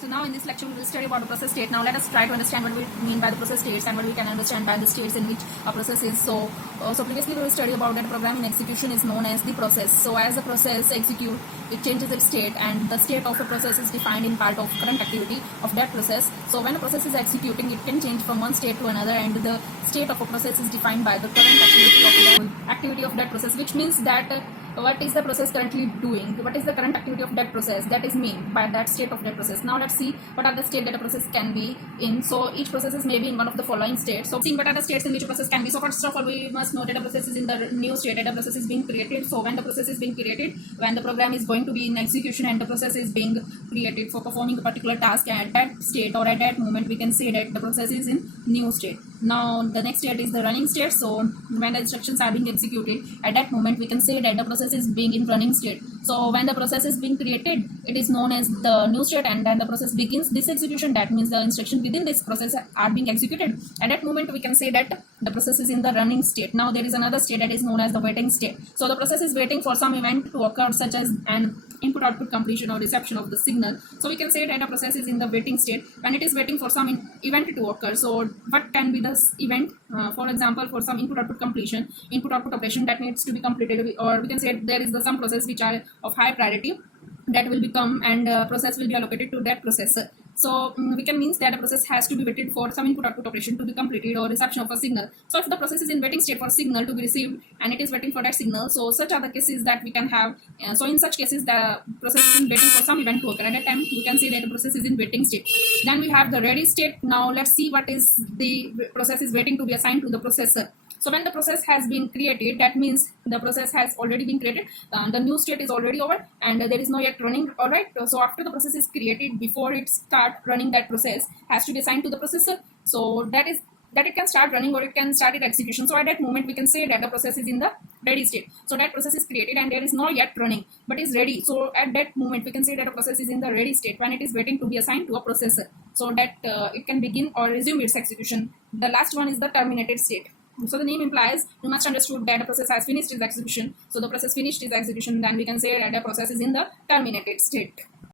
So now in this lecture we will study about the process state. Now let us try to understand what we mean by the process states and what we can understand by the states in which a process is. So previously we will study about that program in execution is known as the process. So as the process execute, it changes its state, and the state of a process is defined in part of current activity of that process. So when a process is executing, it can change from one state to another, and the state of a process is defined by the current activity of that process, which means that what is the process currently doing, what is the current activity of that process, that is mean by that state of that process. Now let's see what are the state that a process can be in. So each process is maybe in one of the following states. So seeing what are the states in which a process can be. So first of all, we must know that a process is in the new state, that a process is being created. So when the process is being created, when the program is going to be in execution and the process is being created for performing a particular task, at that state or at that moment we can say that the process is in new state. Now the next state is the running state. So when the instructions are being executed, at that moment we can say that the process is being in running state. So when the process is being created, it is known as the new state, and then the process begins this execution. That means the instruction within this process are being executed. At that moment we can say that the process is in the running state. Now there is another state that is known as the waiting state. So the process is waiting for some event to occur, such as an input output completion or reception of the signal. So we can say that a process is in the waiting state when it is waiting for some event to occur. So what can be this event? For example, for some input output completion, input output operation that needs to be completed, or we can say there is some process which are of high priority that will become, and process will be allocated to that processor. So we can means that a process has to be waited for some input output operation to be completed or reception of a signal. So if the process is in waiting state for signal to be received and it is waiting for that signal, so such are the cases that we can have. So in such cases the process is in waiting for some event to occur. At that time we can say that the process is in waiting state. Then we have the ready state. Now let's see what is the process is waiting to be assigned to the processor. So when the process has been created, that means the process has already been created, the new state is already over and there is no yet running. All right, so after the process is created, before it start running, that process has to be assigned to the processor. So that it can start running or it can start its execution. So at that moment we can say that the process is in the ready state. So that process is created and there is no yet running but is ready. So at that moment we can say that a process is in the ready state when it is waiting to be assigned to a processor, so that it can begin or resume its execution. The last one is the terminated state. So the name implies you must understood that the process has finished its execution. So the process finished its execution, then we can say that the process is in the terminated state.